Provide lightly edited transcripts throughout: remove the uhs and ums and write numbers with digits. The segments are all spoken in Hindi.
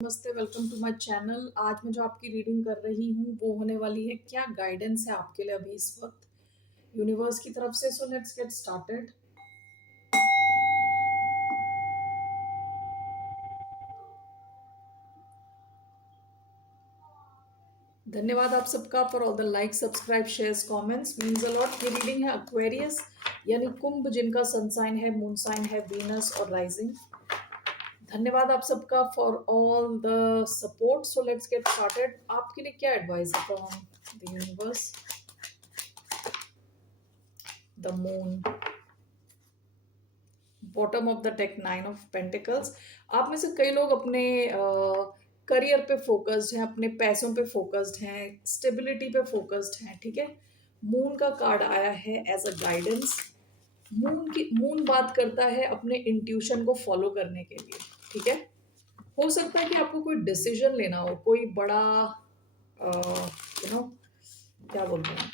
नमस्ते, वेलकम टू माय चैनल। आज मैं जो आपकी रीडिंग कर रही हूँ वो होने वाली है क्या गाइडेंस है आपके लिए अभी इस वक्त यूनिवर्स की तरफ से। So let's get started. धन्यवाद आप सबका for all the like, subscribe, shares, comments, means a lot. ये रीडिंग है एक्वेरियस यानी कुंभ, जिनका सन साइन है, मून साइन है वीनस और राइजिंग। धन्यवाद आप सबका for all the support. So let's get started. आपके लिए क्या एडवाइस है from the universe? The moon, bottom of the deck, 9 of pentacles. आप में से कई लोग अपने करियर पे फोकस्ड हैं, अपने पैसों पे फोकस्ड हैं, स्टेबिलिटी पे फोकस्ड हैं। ठीक है, मून का कार्ड आया है एज अ गाइडेंस। मून बात करता है अपने इंट्यूशन को फॉलो करने के लिए। ठीक है, हो सकता है कि आपको कोई डिसीजन लेना हो, कोई बड़ा क्या बोलते हैं,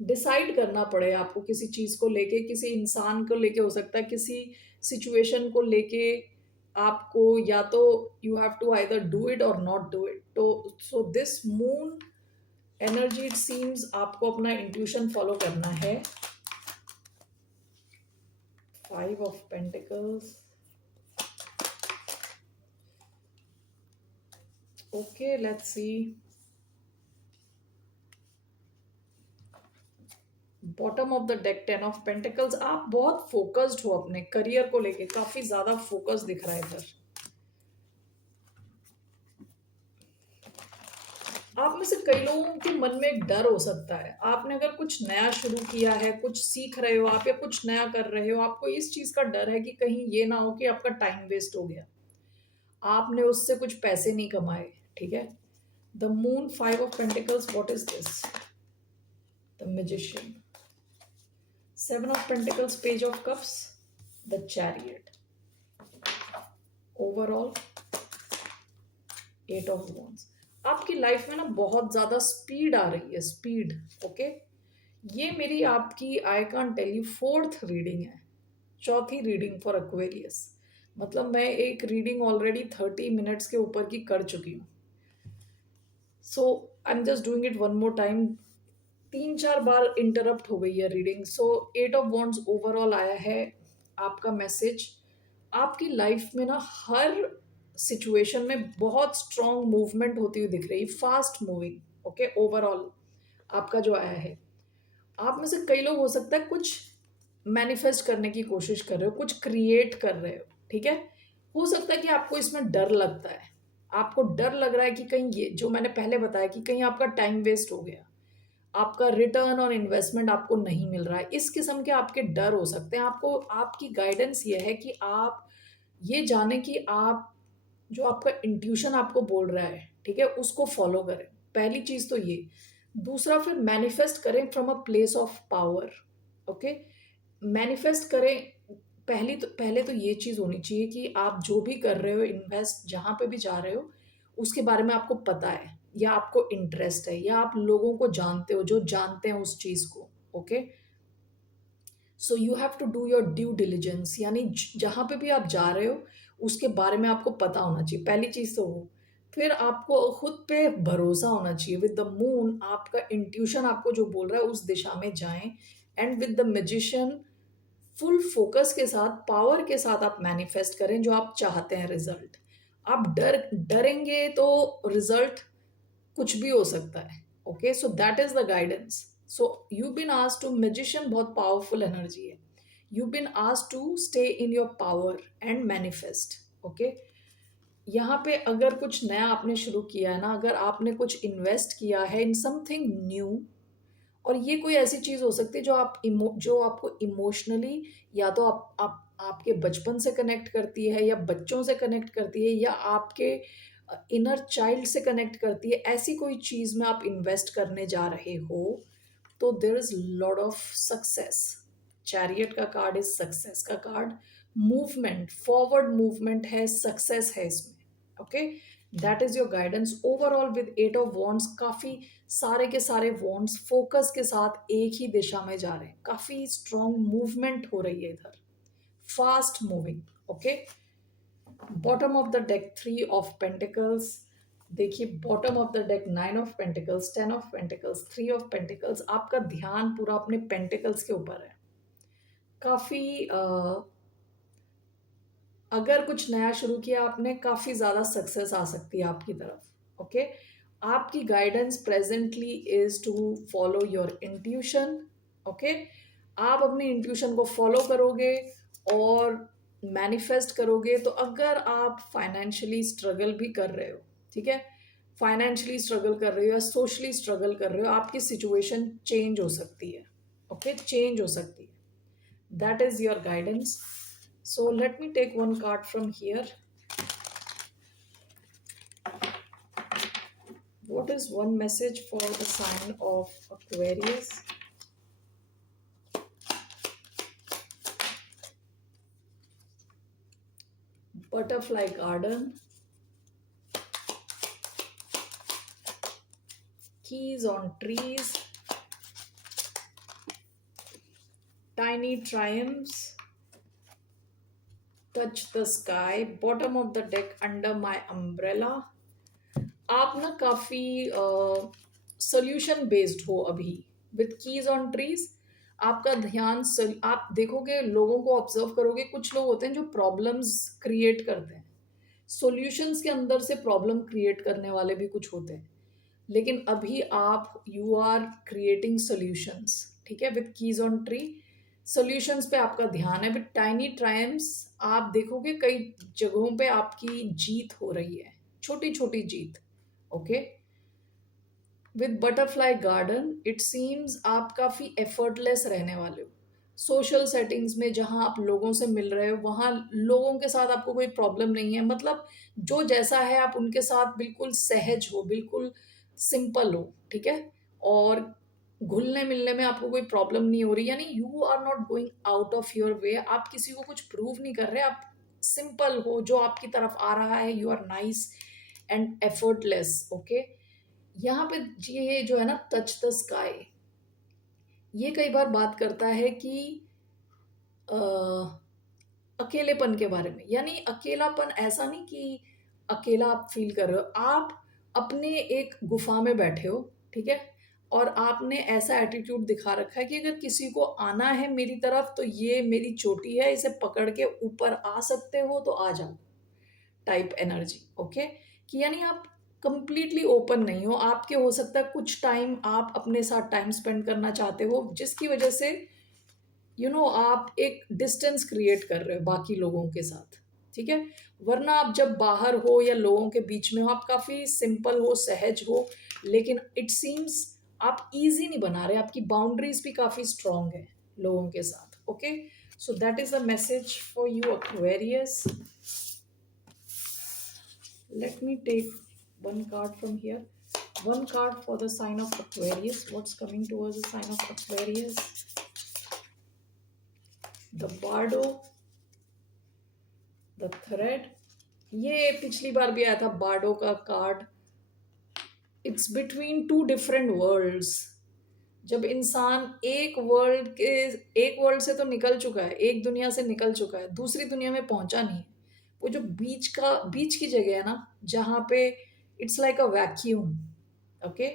डिसाइड करना पड़े आपको किसी चीज को लेके, किसी इंसान को लेके, हो सकता है किसी सिचुएशन को लेके आपको, या तो you have to either do it और नॉट डू इट। तो so this moon energy, it seems आपको अपना इंट्यूशन फॉलो करना है। 5 of pentacles. Okay, let's see. Bottom of the deck, 10 of pentacles. आप बहुत फोकस्ड हो अपने करियर को लेके, काफी ज्यादा फोकस दिख रहा है इधर। आप में से कई लोगों के मन में एक डर हो सकता है। आपने अगर कुछ नया शुरू किया है, कुछ सीख रहे हो आप या कुछ नया कर रहे हो, आपको इस चीज का डर है कि कहीं ये ना हो कि आपका टाइम वेस्ट हो गया, आपने उससे कुछ पैसे नहीं कमाए। ठीक है, the moon, 5 of pentacles, what is this? The magician, 7 of pentacles, page of cups, the chariot, overall 8 of wands. आपकी लाइफ में ना बहुत ज्यादा स्पीड आ रही है, स्पीड। ओके, ये मेरी आपकी, I can't tell you, fourth reading है, चौथी रीडिंग फॉर एक्वेरियस। मतलब मैं एक रीडिंग ऑलरेडी 30 मिनट्स के ऊपर की कर चुकी हूँ। So I am just doing it one more time. 3-4 बार इंटरप्ट हो गई है reading. So 8 of wands overall आया है आपका मैसेज। आपकी लाइफ में ना हर सिचुएशन में बहुत स्ट्रॉन्ग मूवमेंट होती हुई दिख रही, फास्ट मूविंग। ओके, ओवरऑल आपका जो आया है, आप में से कई लोग हो सकता है कुछ मैनिफेस्ट करने की कोशिश कर रहे हो, कुछ क्रिएट कर रहे हो। ठीक है, हो सकता है कि आपको इसमें डर लगता है, आपको डर लग रहा है कि कहीं ये जो मैंने पहले बताया कि कहीं आपका टाइम वेस्ट हो गया, आपका रिटर्न और इन्वेस्टमेंट आपको नहीं मिल रहा है। इस किस्म के आपके डर हो सकते हैं। आपको, आपकी गाइडेंस ये है कि आप ये जाने कि आप, जो आपका इंट्यूशन आपको बोल रहा है, ठीक है, उसको फॉलो करें। पहली चीज तो ये। दूसरा, फिर मैनिफेस्ट करें from a place of power. Okay, manifest करें। पहले तो ये चीज होनी चाहिए कि आप जो भी कर रहे हो, इन्वेस्ट जहां पे भी जा रहे हो, उसके बारे में आपको पता है, या आपको इंटरेस्ट है, या आप लोगों को जानते हो जो जानते हैं उस चीज को। Okay, so you have to do your due diligence, यानी जहां पे भी आप जा रहे हो उसके बारे में आपको पता होना चाहिए। पहली चीज तो वो। फिर आपको खुद पे भरोसा होना चाहिए। विद द मून, आपका इंट्यूशन आपको जो बोल रहा है उस दिशा में जाएं। And with the magician, full focus के साथ, पावर के साथ आप मैनिफेस्ट करें जो आप चाहते हैं रिजल्ट। आप डरेंगे तो रिजल्ट कुछ भी हो सकता है। Okay, so that is the guidance. So you been asked to, magician बहुत पावरफुल एनर्जी है, you been asked to stay in your power and manifest. Okay, यहाँ पे अगर कुछ नया आपने शुरू किया है ना, अगर आपने कुछ इन्वेस्ट किया है इन समथिंग न्यू, और ये कोई ऐसी चीज हो सकती है जो जो आपको इमोशनली, या तो आपके बचपन से कनेक्ट करती है, या बच्चों से कनेक्ट करती है, या आपके इनर चाइल्ड से कनेक्ट करती है, ऐसी कोई चीज में आप इन्वेस्ट करने जा रहे हो, तो there is lot of success. Chariot का कार्ड इज सक्सेस का कार्ड। मूवमेंट, फॉरवर्ड मूवमेंट है, सक्सेस है इसमें। Okay, that is your guidance overall with 8 of wands. काफी सारे के सारे वॉन्ड्स फोकस के साथ एक ही दिशा में जा रहे हैं, काफी स्ट्रॉन्ग मूवमेंट हो रही है इधर, fast moving. Okay, bottom of the deck 3 of pentacles. देखिए bottom of the deck 9 of pentacles, 10 of pentacles, 3 of pentacles. आपका ध्यान पूरा अपने पेंटिकल्स के ऊपर है। काफ़ी अगर कुछ नया शुरू किया आपने, काफ़ी ज़्यादा सक्सेस आ सकती है आपकी तरफ। ओके, आपकी guidance presently is to follow your intuition. Okay, आप अपनी इंट्यूशन को फॉलो करोगे और मैनिफेस्ट करोगे। तो अगर आप फाइनेंशियली स्ट्रगल भी कर रहे हो, ठीक है, फाइनेंशियली स्ट्रगल कर रहे हो या सोशली स्ट्रगल कर रहे हो, आपकी सिचुएशन चेंज हो सकती है। ओके, चेंज हो सकती है। That is your guidance. So let me take one card from here. What is one message for the sign of Aquarius? Butterfly garden, keys on trees, tiny triumphs, touch the sky, bottom of the deck under my umbrella. आप ना काफी सोल्यूशन बेस्ड हो अभी विथ कीज ऑन ट्रीज। आपका ध्यान आप देखोगे, लोगों को ऑब्जर्व करोगे, कुछ लोग होते हैं जो प्रॉब्लम्स क्रिएट करते हैं। सॉल्यूशंस के अंदर से प्रॉब्लम क्रिएट करने वाले भी कुछ होते हैं, लेकिन अभी आप यू आर क्रिएटिंग सॉल्यूशंस। ठीक है, with keys on tree solutions पे आपका ध्यान है। विथ टाइनी ट्रायम्स आप देखोगे कई जगहों पे आपकी जीत हो रही है, छोटी छोटी जीत। Okay, with butterfly garden it seems आप काफ़ी एफर्टलेस रहने वाले हो। सोशल सेटिंग्स में जहाँ आप लोगों से मिल रहे हो, वहाँ लोगों के साथ आपको कोई प्रॉब्लम नहीं है। मतलब जो जैसा है आप उनके साथ बिल्कुल सहज हो, बिल्कुल सिंपल हो। ठीक है, और घुलने मिलने में आपको कोई प्रॉब्लम नहीं हो रही। यानी you are not going out of your way. आप किसी को कुछ प्रूव नहीं कर रहे, आप सिंपल हो, जो आपकी तरफ आ रहा है you are nice and effortless. Okay, यहाँ पे ये जो है ना, टच द स्काई, ये कई बार बात करता है कि अ, अकेलेपन के बारे में। यानी अकेलापन ऐसा नहीं कि अकेला आप फील कर रहे हो, आप अपने एक गुफा में बैठे हो। ठीक है, और आपने ऐसा एटीट्यूड दिखा रखा है कि अगर किसी को आना है मेरी तरफ तो ये मेरी चोटी है, इसे पकड़ के ऊपर आ सकते हो तो आ जाओ टाइप एनर्जी। ओके, कि यानी आप कंप्लीटली ओपन नहीं हो। आपके हो सकता है कुछ टाइम आप अपने साथ टाइम स्पेंड करना चाहते हो, जिसकी वजह से आप एक डिस्टेंस क्रिएट कर रहे हो बाकी लोगों के साथ। ठीक है, वरना आप जब बाहर हो या लोगों के बीच में हो, आप काफ़ी सिंपल हो, सहज हो। लेकिन इट सीम्स आप इजी नहीं बना रहे, आपकी बाउंड्रीज भी काफ़ी स्ट्रांग है लोगों के साथ। Okay, so that is the message for you Aquarius. Let me take one card from here. One card for the sign of Aquarius. What's coming towards the sign of Aquarius? The Bardo, the Thread. ये पिछली बार भी आया था बार्डो का card. It's between two different worlds. जब इंसान एक वर्ल्ड से तो निकल चुका है, एक दुनिया से निकल चुका है, दूसरी दुनिया में पहुंचा नहीं है. वो जो बीच की जगह है ना, जहाँ पे it's like a vacuum. Okay,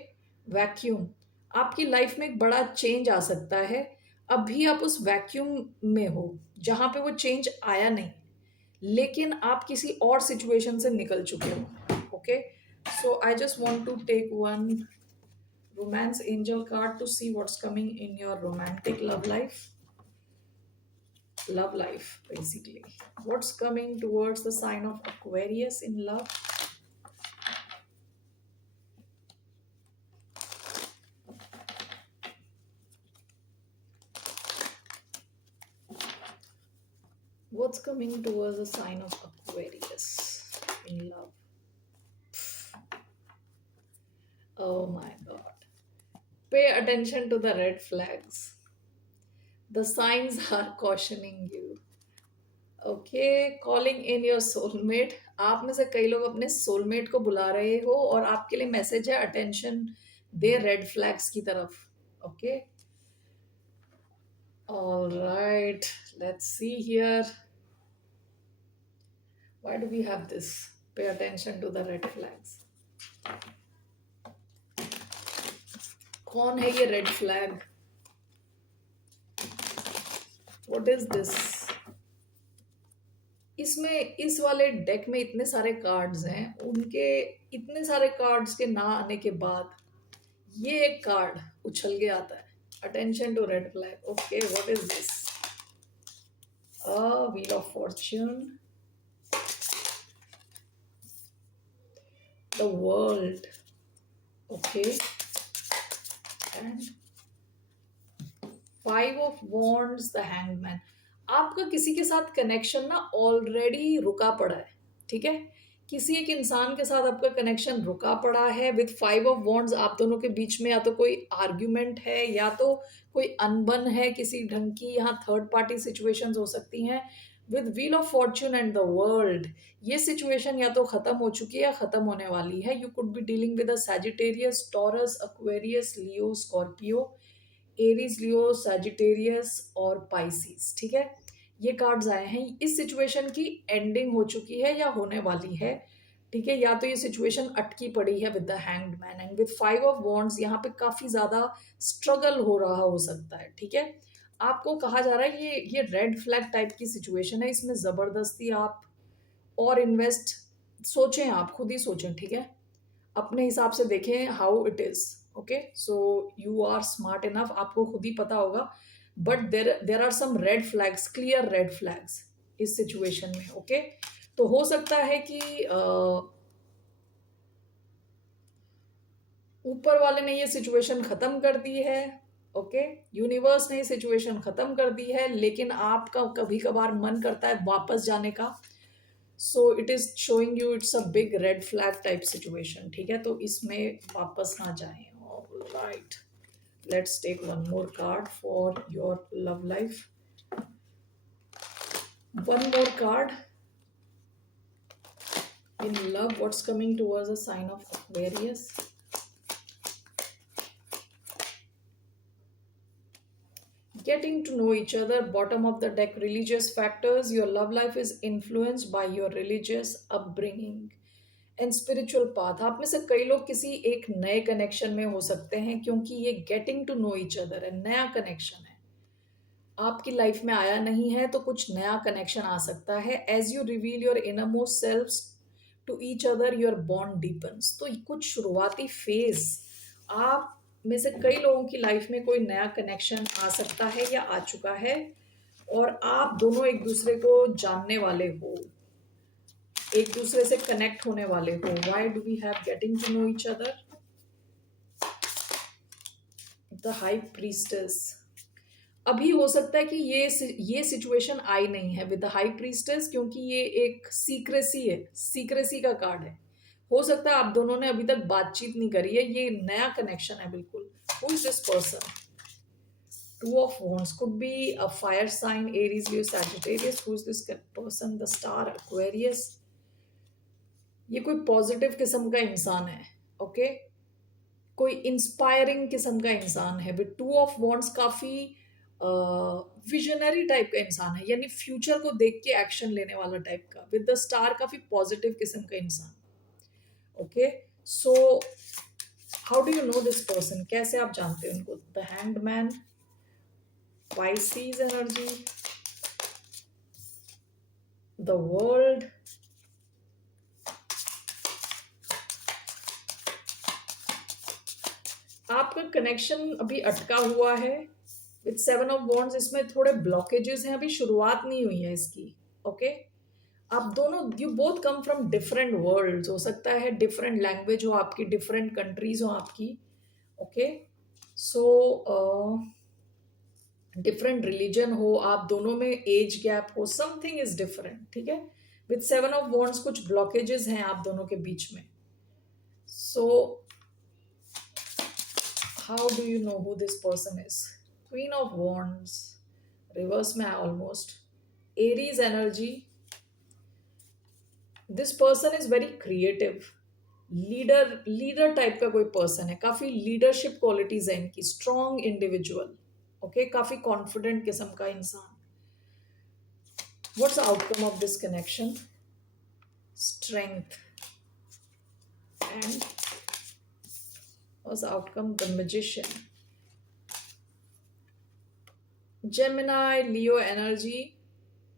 vacuum. आपकी लाइफ में एक बड़ा चेंज आ सकता है. अभी आप उस वैक्यूम में हो जहाँ पे वो चेंज आया नहीं, लेकिन आप किसी और सिचुएशन से निकल चुके हो. Okay, so I just want to take one romance angel card to see what's coming in your romantic love life basically. What's coming towards the sign of Aquarius in love? What's coming towards the sign of Aquarius in love? Oh my god, pay attention to the red flags. The signs are cautioning you. Okay, calling in your soulmate. आप में से कई लोग अपने सोलमेट को बुला रहे हो और आपके लिए मैसेज है अटेंशन दे रेड फ्लैग्स की तरफ. Okay, all right, let's see here. Why do we have this? Pay attention to the red flags. कौन है ये red flag? What is this? इसमें इस वाले डेक में इतने सारे कार्ड्स हैं, उनके इतने सारे कार्ड्स के ना आने के बाद ये एक कार्ड उछल के आता है. Attention to red flag. Okay, what is this? Wheel of fortune, the world, okay, and 5 of wands, the hangman. आपका किसी के साथ कनेक्शन ना ऑलरेडी रुका पड़ा है, ठीक है? किसी एक इंसान के साथ आपका कनेक्शन रुका पड़ा है. विद 5 ऑफ वॉन्ड्स आप दोनों के बीच में या तो कोई आर्ग्यूमेंट है या तो कोई अनबन है किसी ढंग की. यहाँ थर्ड पार्टी सिचुएशंस हो सकती हैं. With wheel of Fortune and the world, ये सिचुएशन या तो खत्म हो चुकी है या खत्म होने वाली है. You could be dealing with a Sagittarius, taurus, Aquarius, Leo, Scorpio, Aries, Leo, Sagittarius और पाइसिस. ठीक है, ये कार्ड्स आए हैं. इस सिचुएशन की एंडिंग हो चुकी है या होने वाली है. ठीक है, या तो ये सिचुएशन अटकी पड़ी है with the hanged man. And with 5 of wands यहाँ पे काफी ज्यादा स्ट्रगल हो रहा हो सकता है. ठीक है, आपको कहा जा रहा है ये रेड फ्लैग टाइप की सिचुएशन है. इसमें जबरदस्ती आप और इन्वेस्ट, सोचें, आप खुद ही सोचें. ठीक है, अपने हिसाब से देखें how it is. Okay, so you are smart enough, आपको खुद ही पता होगा. But there are some red flags, clear red flags इस सिचुएशन में. ओके, तो हो सकता है कि ऊपर वाले ने ये सिचुएशन खत्म कर दी है. ओके, यूनिवर्स ने ये सिचुएशन खत्म कर दी है, लेकिन आपका कभी कभार मन करता है वापस जाने का. So it is showing you it's a big red flag type situation. ठीक है, तो इसमें वापस ना जाएं. Alright, let's take one more card for your love life. One more card in love. What's coming towards a sign of Aquarius? Getting to know each other. Bottom of the deck, religious factors. Your love life is influenced by your religious upbringing and spiritual path. आप में से कई लोग किसी एक नए कनेक्शन में हो सकते हैं, क्योंकि ये getting to know each other है, नया कनेक्शन है, आपकी लाइफ में आया नहीं है, तो कुछ नया कनेक्शन आ सकता है. As you reveal your innermost selves to each other, your bond deepens. तो कुछ शुरुआती फेज, आप में से कई लोगों की लाइफ में कोई नया कनेक्शन आ सकता है या आ चुका है, और आप दोनों एक दूसरे को जानने वाले हो, एक दूसरे से कनेक्ट होने वाले हो. Why do we have getting to know each other? The high priestess. अभी हो सकता है कि ये सिचुएशन आई नहीं है विद द हाई प्रीस्टेस, क्योंकि ये एक सीक्रेसी है, सीक्रेसी का कार्ड है. हो सकता है आप दोनों ने अभी तक बातचीत नहीं करी है, ये नया कनेक्शन है बिल्कुल. Who is this person? Two of wands could be a fire sign, Aries, Leo, Sagittarius. Who is this person? The star, Aquarius. ये कोई पॉजिटिव किस्म का इंसान है. ओके, कोई इंस्पायरिंग किस्म का इंसान है. विद 2 ऑफ वॉन्ड्स काफी विजनरी टाइप का इंसान है, यानी फ्यूचर को देख के एक्शन लेने वाला टाइप का. विद द स्टार काफी पॉजिटिव किस्म का इंसान. Okay, so how do you know this person? कैसे आप जानते हैं उनको? The hanged man, Pisces energy, the world, आपका कनेक्शन अभी अटका हुआ है. विथ 7 ऑफ वॉन्ड्स, इसमें थोड़े ब्लॉकेजेस हैं, अभी शुरुआत नहीं हुई है इसकी. ओके, आप दोनों, you both come from different worlds. हो सकता है डिफरेंट लैंग्वेज हो आपकी, डिफरेंट कंट्रीज हो आपकी. ओके, सो डिफरेंट रिलीजन हो, आप दोनों में एज गैप हो, समथिंग इज डिफरेंट. ठीक है, विथ 7 ऑफ वॉन्ड्स कुछ ब्लॉकेजेस हैं आप दोनों के बीच में. So how do you know who this person is? Queen of wands reverse में है almost. Aries energy. This person is very creative, leader type का कोई पर्सन है. काफी लीडरशिप क्वालिटीज है इनकी. Strong individual. ओके, काफी कॉन्फिडेंट किस्म का इंसान. What's the outcome of this connection? strength, and was outcome the magician. Gemini, Leo energy.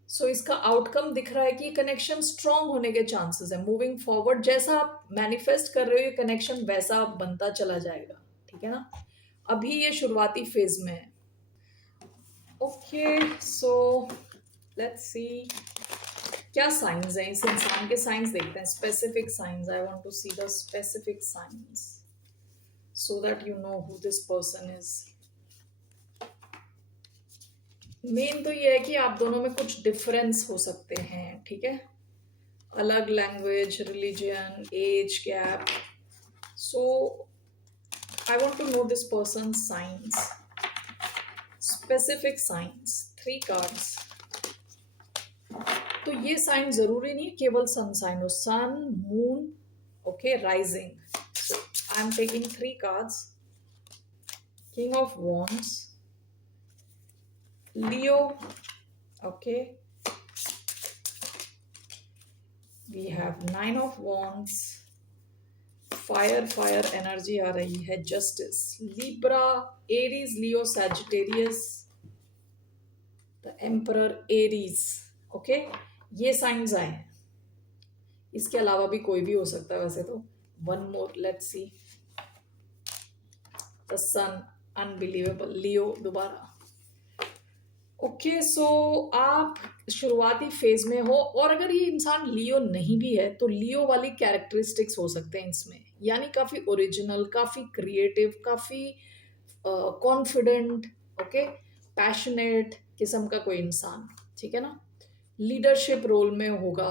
So इसका आउटकम दिख रहा है कि कनेक्शन स्ट्रांग होने के चांसेस है मूविंग फॉरवर्ड. जैसा आप मैनिफेस्ट कर रहे हो ये कनेक्शन वैसा बनता चला जाएगा. ठीक है ना. अभी ये शुरुआती फेज में है. ओके सो लेट्स सी क्या साइंस हैं इस इंसान के. साइंस देखते हैं. Specific science. I want to see the specific science so that you know who this person is. मेन तो ये है कि आप दोनों में कुछ डिफरेंस हो सकते हैं. ठीक है. अलग language, religion, age gap. So I want to know this person signs. Specific signs. 3 cards. तो ये साइन जरूरी नहीं केवल सन साइन हो. Sun, moon, okay, rising. So I am taking 3 cards. King of wands, Leo, okay. We have 9 of wands. Fire energy आ रही है. Justice, Libra, Aries, Leo, Sagittarius, the emperor, Aries. Okay ये साइंस आए हैं. इसके अलावा भी कोई भी हो सकता है वैसे तो. One more, let's see. The sun, unbelievable, Leo दोबारा. ओके सो आप शुरुआती फेज में हो. और अगर ये इंसान लियो नहीं भी है तो लियो वाली कैरेक्टरिस्टिक्स हो सकते हैं इसमें. यानी काफी ओरिजिनल, काफी क्रिएटिव, काफी कॉन्फिडेंट, ओके, पैशनेट किस्म का कोई इंसान. ठीक है ना. लीडरशिप रोल में होगा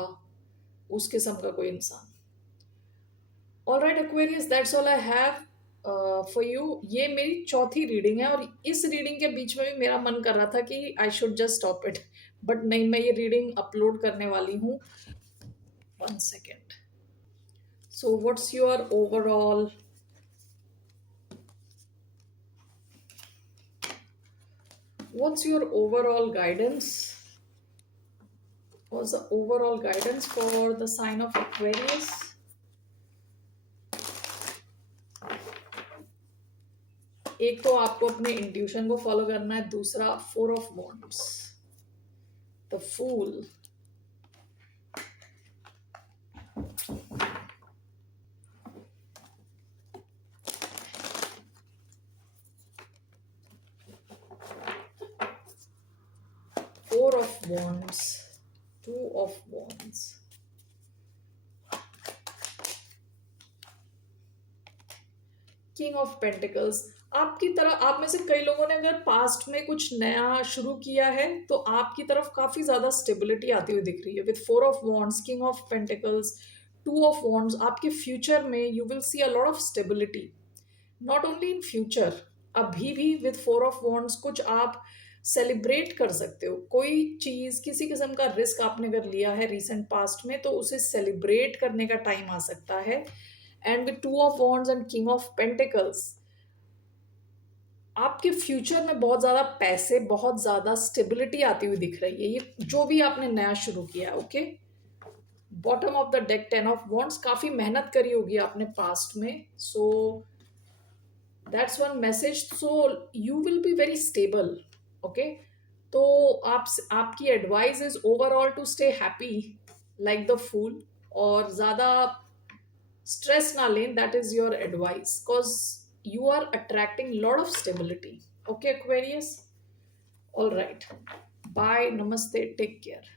उस किस्म का कोई इंसान. Alright Aquarius, that's all I have for you. ये मेरी चौथी रीडिंग है और इस रीडिंग के बीच में भी मेरा मन कर रहा था कि I should just stop it, but नहीं, मैं ये रीडिंग अपलोड करने वाली हूँ. 1 second. So what's your overall guidance? What's the overall guidance for the sign of Aquarius? एक तो आपको अपने इंट्यूशन को फॉलो करना है. दूसरा 4 of wands, the fool, Four of Wands, 2 of Wands, King of Pentacles. आपकी तरफ, आप में से कई लोगों ने अगर पास्ट में कुछ नया शुरू किया है तो आपकी तरफ काफी ज्यादा स्टेबिलिटी आती हुई दिख रही है. With 4 of wands, king of pentacles, 2 of wands. आपके फ्यूचर में you will see a lot of stability. Not only in future, अभी भी विद 4 ऑफ वॉन्ड्स कुछ आप सेलिब्रेट कर सकते हो. कोई चीज, किसी किस्म का रिस्क आपने अगर लिया है रिसेंट पास्ट में तो उसे सेलिब्रेट करने का टाइम आ सकता है. And with 2 of wands and king of pentacles, आपके फ्यूचर में बहुत ज्यादा पैसे, बहुत ज्यादा स्टेबिलिटी आती हुई दिख रही है. ये जो भी आपने नया शुरू किया. Okay. Bottom of the deck 10 of wands. काफी मेहनत करी होगी आपने पास्ट में. So that's one message. So you will be very stable. Okay. तो आपकी advice is overall to stay happy like the fool. और ज्यादा स्ट्रेस ना लें. That is your advice, because you are attracting lot of stability. Okay Aquarius. All right, bye, namaste, take care.